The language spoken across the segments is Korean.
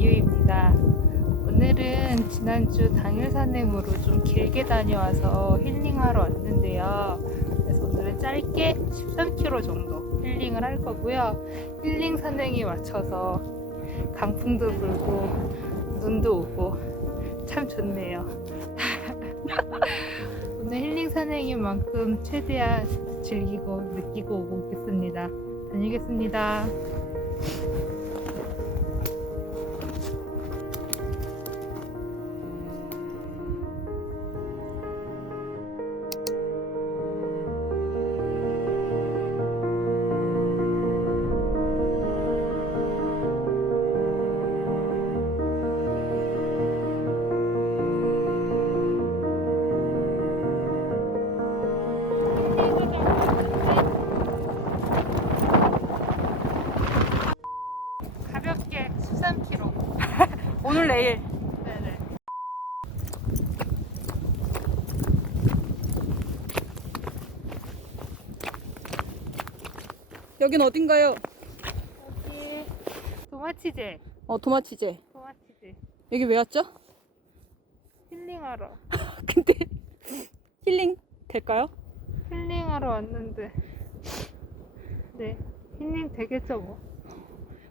이유입니다. 오늘은 지난주 당일 산행으로 좀 길게 다녀와서 힐링하러 왔는데요. 그래서 오늘은 짧게 13km 정도 힐링을 할 거고요. 힐링 산행에 맞춰서 강풍도 불고 눈도 오고 참 좋네요. 오늘 힐링 산행인 만큼 최대한 즐기고 느끼고 오겠습니다. 다니겠습니다. 여긴 어딘가요? 여기 도마치제. 어 도마치제 도마치제. 여기 왜 왔죠? 힐링하러. 근데 힐링 될까요? 힐링하러 왔는데. 네. 힐링 되겠죠 뭐.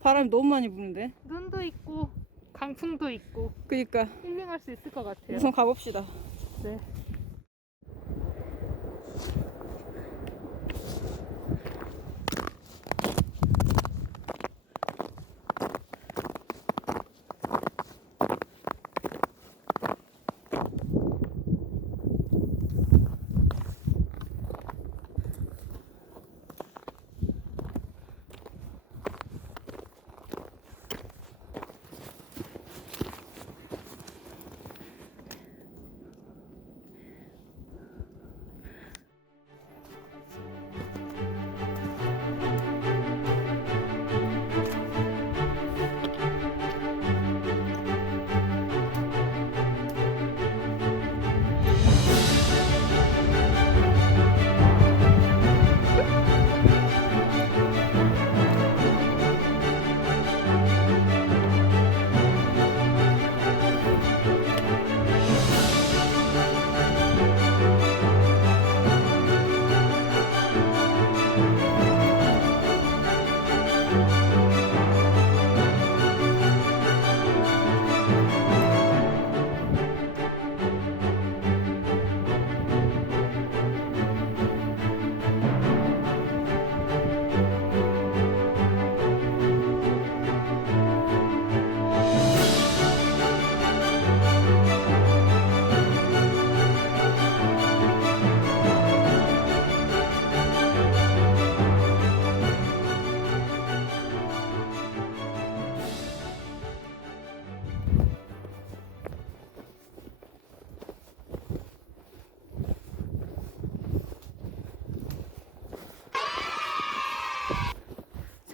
바람이 너무 많이 부는데 눈도 있고 강풍도 있고 그니까 힐링할 수 있을 것 같아요. 우선 가봅시다 네.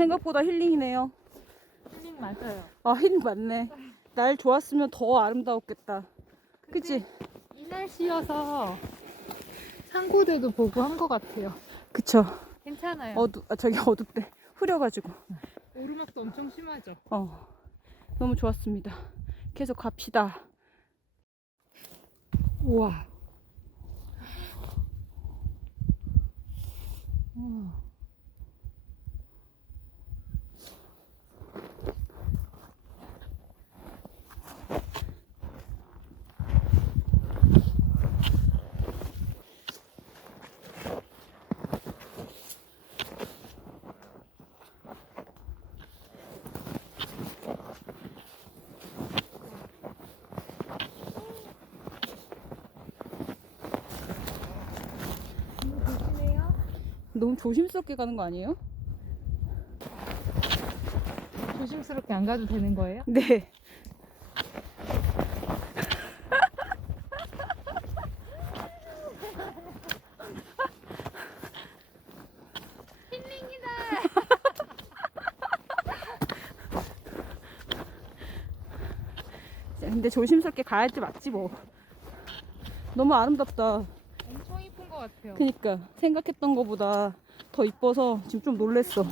생각보다 힐링이네요 힐링 맞아요. 아 힐링 맞네 날 좋았으면 더 아름다웠겠다 그치? 이 날씨여서 상고대도 보고 한 것 같아요. 그쵸 괜찮아요. 어두 아 저기 어둡대 흐려가지고 오르막도 엄청 심하죠. 어 너무 좋았습니다 계속 갑시다 우와. 우와. 너무 조심스럽게 가는 거 아니에요? 조심스럽게 안 가도 되는 거예요? 네 근데 조심스럽게 가야지 맞지 뭐 너무 아름답다 같아요. 그니까 생각했던 것보다 더 이뻐서 지금 좀 놀랬어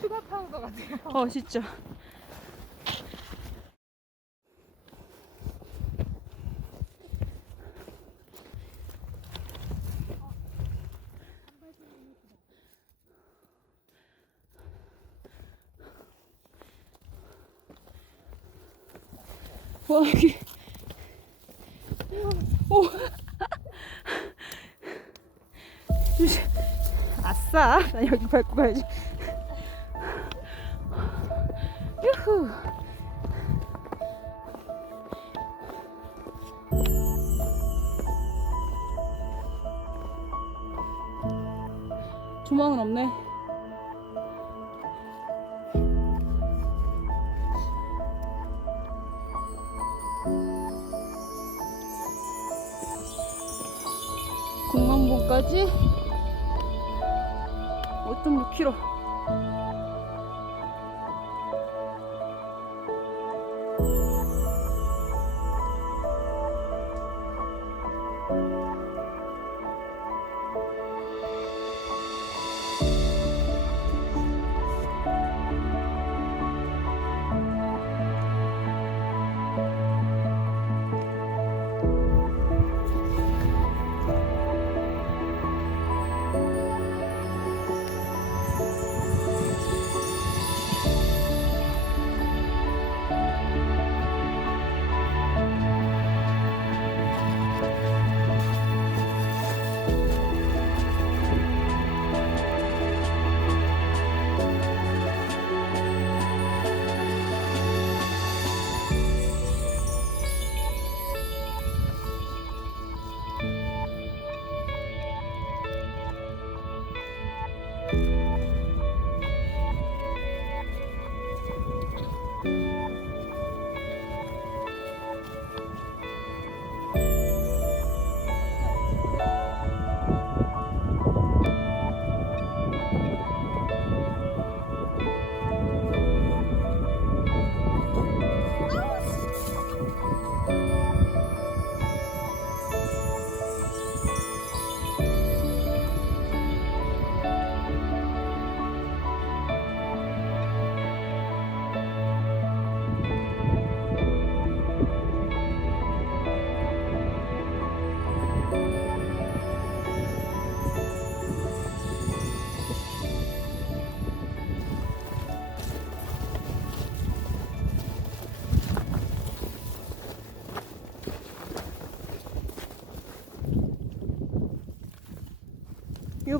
휴가 타온 것 같아요. 어 진짜 아싸 나 여기 밟고 가야지. 유후. 조망은 없네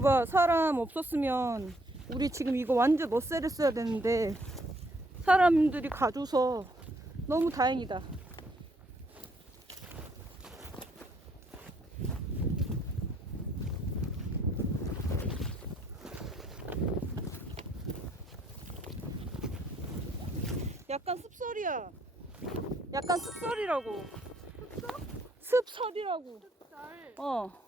이거 봐 사람 없었으면 우리 지금 이거 완전 너셀 했어야 되는데 사람들이 가줘서 너무 다행이다. 약간 습설이야. 약간 습설이라고. 습설이라고 어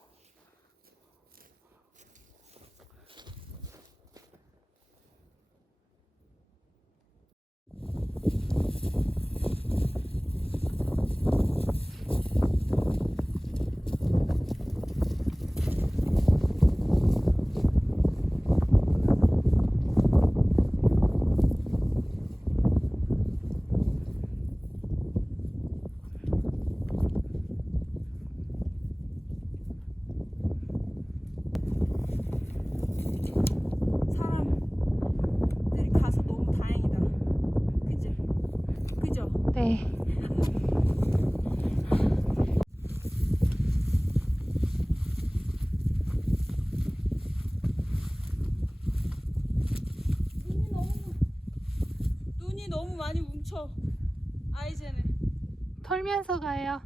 사람들이 가서 너무 다행이다. 그지? 그죠? 네. 눈이 너무 눈이 너무 많이 뭉쳐. 아이제는. 털면서 가요.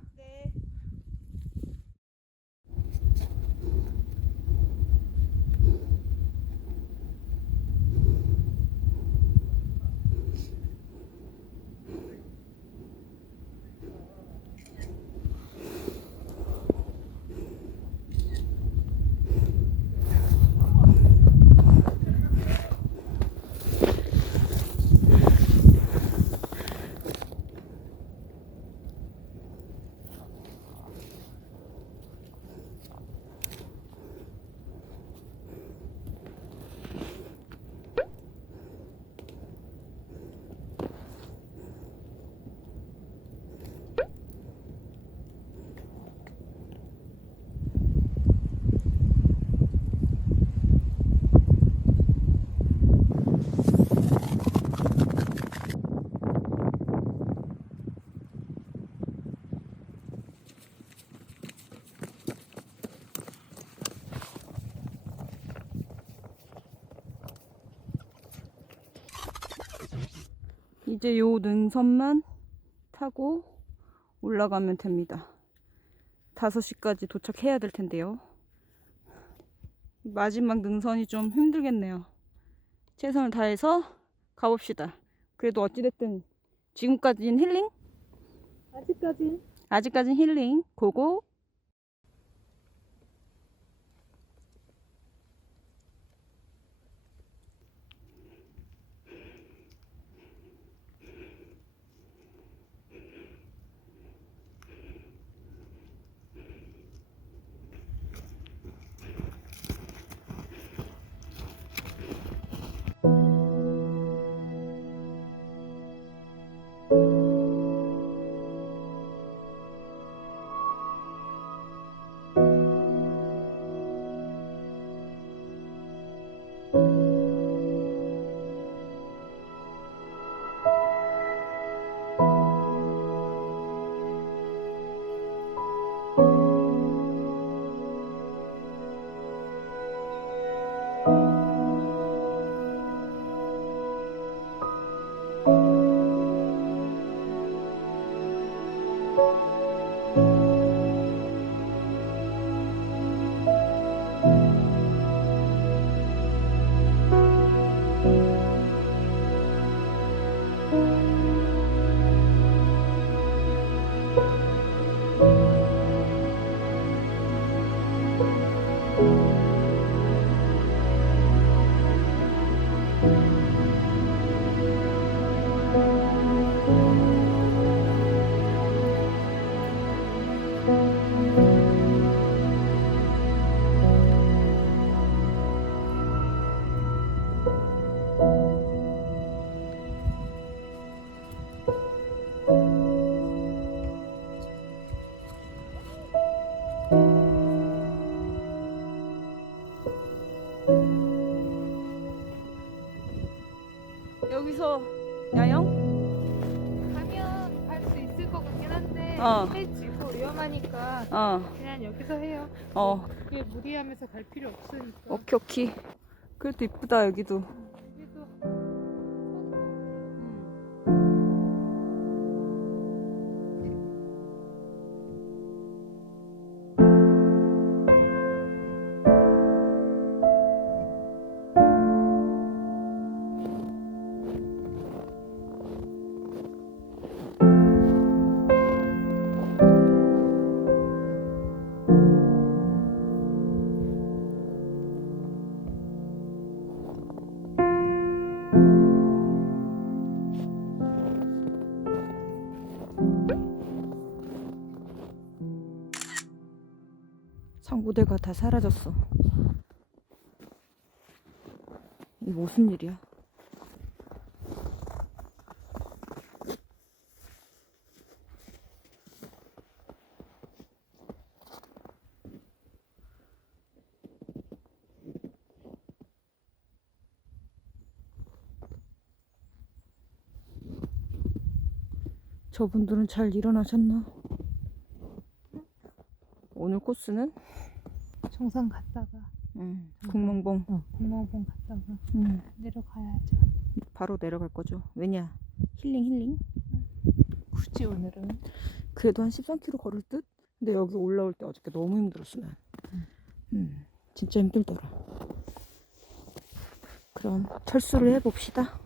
이제 요 능선만 타고 올라가면 됩니다. 5시까지 도착해야 될 텐데요. 마지막 능선이 좀 힘들겠네요. 최선을 다해서 가봅시다. 그래도 어찌됐든 지금까지는 힐링? 아직까진 아직까진 힐링. 고고. 어. 그게 무리하면서 갈 필요 없으니까. 오케이, 오케이. 그래도 이쁘다, 여기도. 여기도 다 사라졌어. 이게 무슨 일이야? 저분들은 잘 일어나셨나? 오늘 코스는 정상 갔다가 음, 국멍봉. 어, 공무원 갔다가 음, 내려가야죠. 바로 내려갈 거죠. 왜냐? 힐링 힐링. 굳이 오늘은 그래도 한 13km 걸을 듯? 근데 여기 올라올 때 어저께 너무 힘들었어 난. 음, 진짜 힘들더라. 그럼 철수를 해봅시다.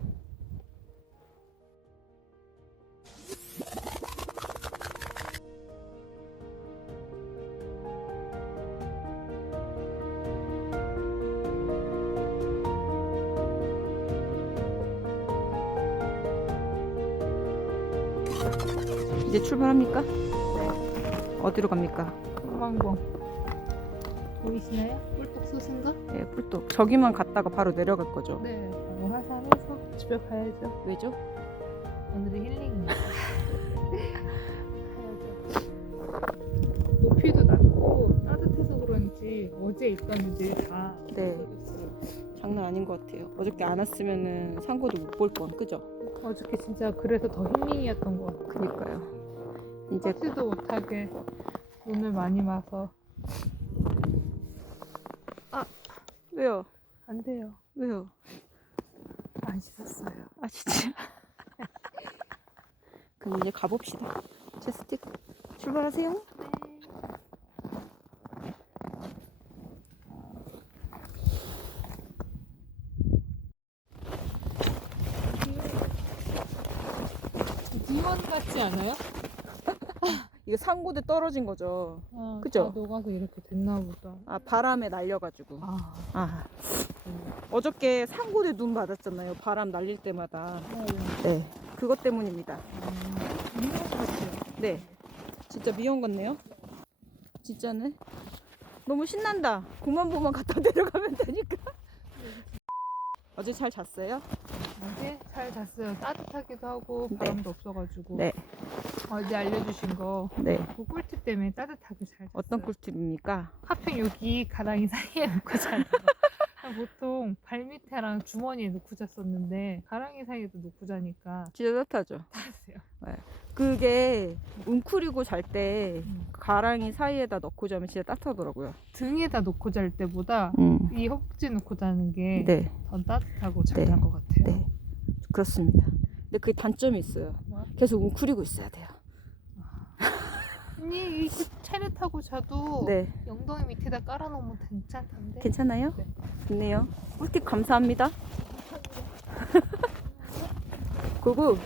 이제 출발합니까? 네. 어디로 갑니까? 공망봉 보이시나요? 꿀떡 솟은 거? 예, 뿔떡. 저기만 갔다가 바로 내려갈 거죠. 네. 바로 화산해서 집에 가야죠. 왜죠? 오늘은 힐링입니다. 높이도 낮고 따뜻해서 그런지 어제 있던 일들이 다 네. 없어졌어요. 장난 아닌 것 같아요. 어저께 안 왔으면은 상고도 못 볼 뻔, 그죠? 어저께 진짜 그래서 더 힐링이었던 것 같아요. 그니까요. 이제 걷지도 못하게 눈을 많이 마서 왜요? 안 돼요. 왜요? 안 씻었어요. 아 진짜 그럼 이제 가봅시다. 제스틱 출발하세요. 네. 디원 같지 않아요? 이거 상고대 떨어진 거죠. 아, 그죠? 다 녹아서 이렇게 됐나 보다. 아 바람에 날려가지고. 아, 아 어저께 상고대 눈 맞았잖아요. 바람 날릴 때마다. 네, 그것 때문입니다. 같아요. 네, 진짜 미연 같네요. 진짜네. 너무 신난다. 고만보만 갖다 내려가면 되니까. 어제 잘 잤어요? 어제 잘 잤어요. 따뜻하기도 하고 네. 바람도 없어가지고. 네. 어제 알려주신 거. 네. 그 꿀팁 때문에 따뜻하게 잘 잤어요. 어떤 꿀팁입니까? 하필 여기 가랑이 사이에 놓고 자요. 보통 발밑에랑 주머니에 놓고 잤었는데 가랑이 사이에도 놓고 자니까 진짜 따뜻하죠. 따뜻해요. 그게 웅크리고 잘 때 음. 가랑이 사이에다 넣고 자면 진짜 따뜻하더라고요. 등에다 놓고 잘 때보다 음. 이 허벅지 놓고 자는 게 더 네, 따뜻하고 잘 네. 잔것 같아요. 네. 그렇습니다. 근데 그게 단점이 있어요. 계속 웅크리고 있어야 돼요. 아니 이렇게 차렷하고 자도 네. 엉덩이 밑에다 깔아놓으면 괜찮던데. 괜찮아요? 네. 좋네요. 꿀팁 감사합니다. 고고.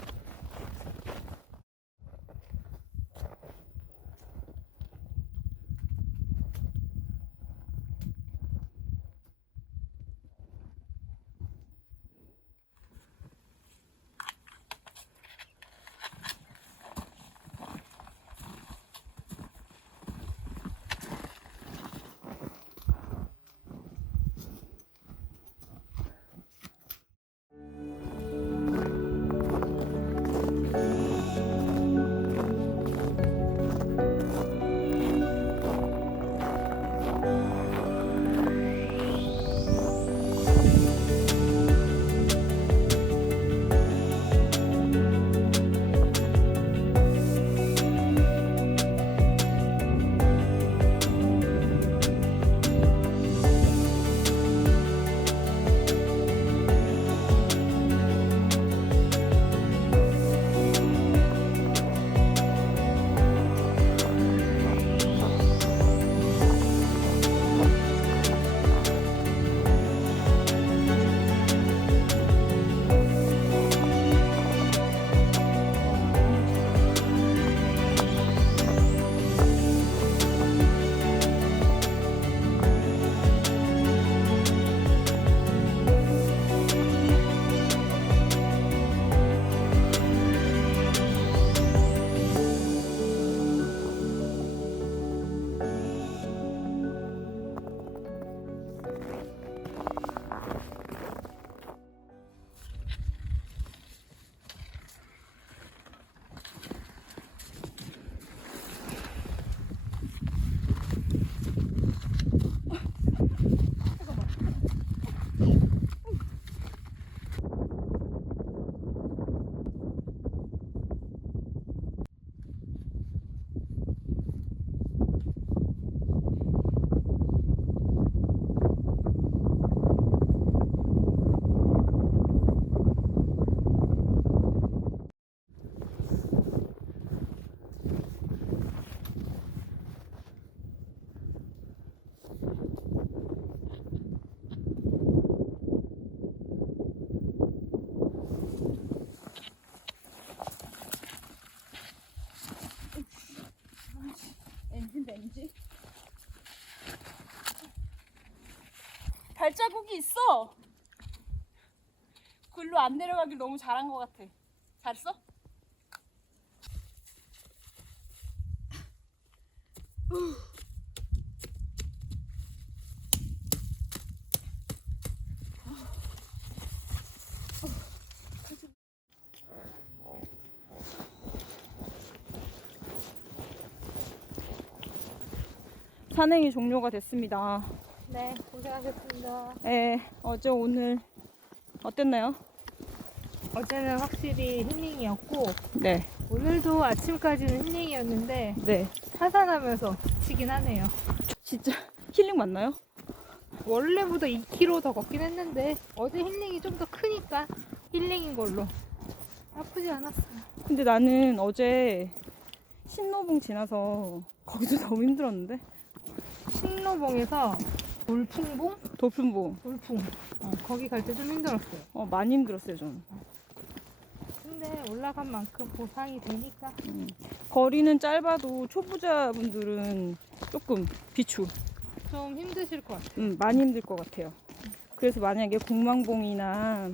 발자국이 있어. 글로 안 내려가길 너무 잘한 것 같아. 잘했어? 산행이 종료가 됐습니다. 네, 고생하셨습니다. 예, 어제 오늘 어땠나요? 어제는 확실히 힐링이었고 네, 오늘도 아침까지는 힐링이었는데 네. 하산하면서 지치긴 하네요. 진짜 힐링 맞나요? 원래보다 2km 더 걷긴 했는데 어제 힐링이 좀 더 크니까 힐링인 걸로 아프지 않았어요. 근데 나는 어제 신노봉 지나서 거기도 너무 힘들었는데 신로봉에서 돌풍봉? 돌풍봉 돌풍. 어, 거기 갈 때 좀 힘들었어요. 어, 많이 힘들었어요 저는 근데 올라간 만큼 보상이 되니까 음. 거리는 짧아도 초보자분들은 조금 비추 좀 힘드실 것 같아요. 음, 많이 힘들 것 같아요 그래서 만약에 공망봉이나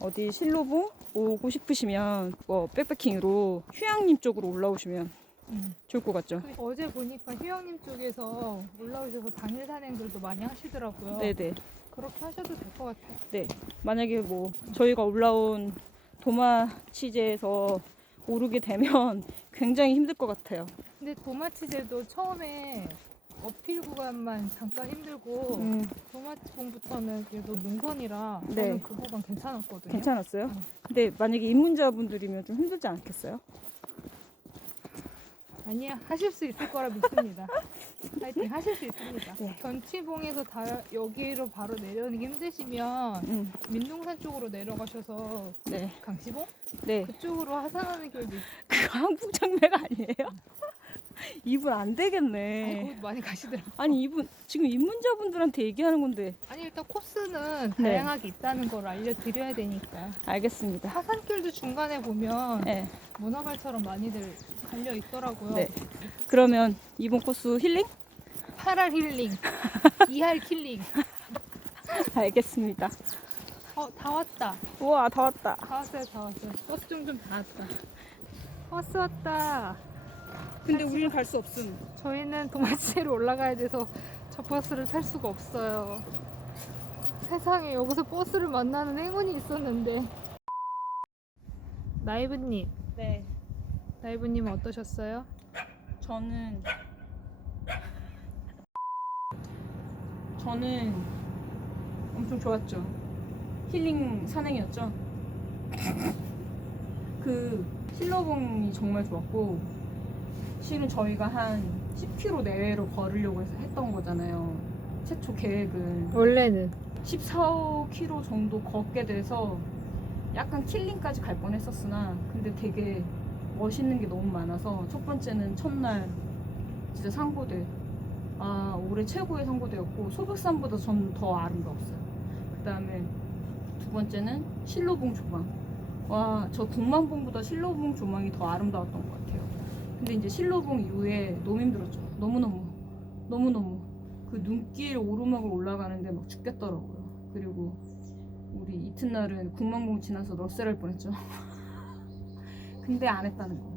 어디 신로봉 오고 싶으시면 뭐 백패킹으로 휴양림 쪽으로 올라오시면 음. 좋을 것 같죠 어제 보니까 휴양림 쪽에서 올라오셔서 당일 산행들도 많이 하시더라고요. 네네 그렇게 하셔도 될 것 같아요. 만약에 뭐 저희가 올라온 도마치제에서 오르게 되면 굉장히 힘들 것 같아요. 근데 도마치제도 처음에 어필 구간만 잠깐 힘들고 음, 도마치봉부터는 그래도 능선이라 네. 저는 그 구간 괜찮았거든요. 괜찮았어요? 음. 근데 만약에 입문자분들이면 좀 힘들지 않겠어요? 아니야 하실 수 있을 거라 믿습니다. 파이팅 하실 수 있습니다. 네. 견치봉에서 다 여기로 바로 내려오는 게 힘드시면 음, 민둥산 쪽으로 내려가셔서 네, 강시봉 네. 그쪽으로 하산하는 길도 있어요. 그 한국 장매가 아니에요? 이분 안 아니, 되겠네. 거기 많이 가시더라고요. 아니 이분 지금 입문자분들한테 얘기하는 건데 아니 일단 코스는 네. 다양하게 있다는 걸 알려드려야 되니까 알겠습니다. 하산길도 중간에 보면 네, 문어발처럼 많이들 달려 있더라고요. 네. 그러면 이번 코스 힐링? 8할 힐링, 2할 킬링. 알겠습니다. 어, 다 왔다. 우와 다 왔다. 다 왔어요, 다 왔어요. 버스 좀좀 다 왔다. 버스 왔다. 근데 우리는 갈 수 없음. 저희는 도마치로 올라가야 돼서 저 버스를 탈 수가 없어요. 세상에 여기서 버스를 만나는 행운이 있었는데. 나이브님, 네. 나이브님 어떠셨어요? 저는 저는 엄청 좋았죠. 힐링 산행이었죠. 그 힐러봉이 정말 좋았고 실은 저희가 한 10km 내외로 걸으려고 해서 했던 거잖아요. 최초 계획은. 원래는. 14km 정도 걷게 돼서 약간 킬링까지 갈 뻔했었으나 근데 되게 멋있는 게 너무 많아서 첫 번째는 첫날 진짜 상고대. 아 올해 최고의 상고대였고 소백산보다 전 더 아름다웠어요. 그 다음에 두 번째는 신로봉 조망. 와저 북만봉보다 신로봉 조망이 더 아름다웠던 것 같아요 근데 이제 신로봉 이후에 너무 힘들었죠 너무너무 너무너무 그 눈길 오르막을 올라가는데 막 죽겠더라고요 그리고 우리 이튿날은 국만봉 지나서 널세할 뻔했죠 근데 안 했다는 거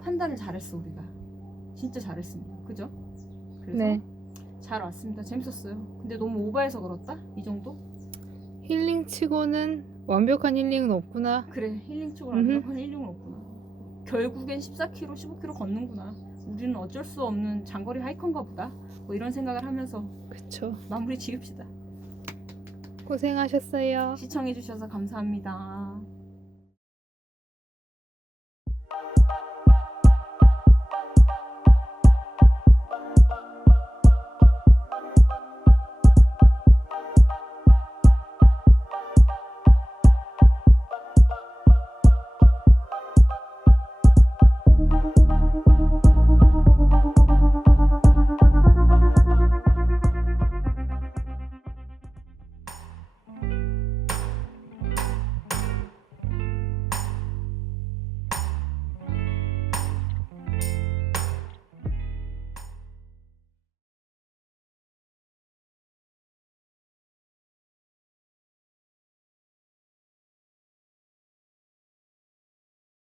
판단을 잘했어 우리가 진짜 잘했습니다 그죠? 그래서 네. 잘 왔습니다 재밌었어요 근데 너무 오버해서 그렇다? 이 정도? 힐링 치고는 완벽한 힐링은 없구나. 그래 힐링 음흠. 완벽한 힐링은 없구나 결국엔 14km 15km 걷는구나 우리는 어쩔 수 없는 장거리 하이커인가 보다 뭐 이런 생각을 하면서 그쵸. 마무리 지읍시다 고생하셨어요. 시청해주셔서 감사합니다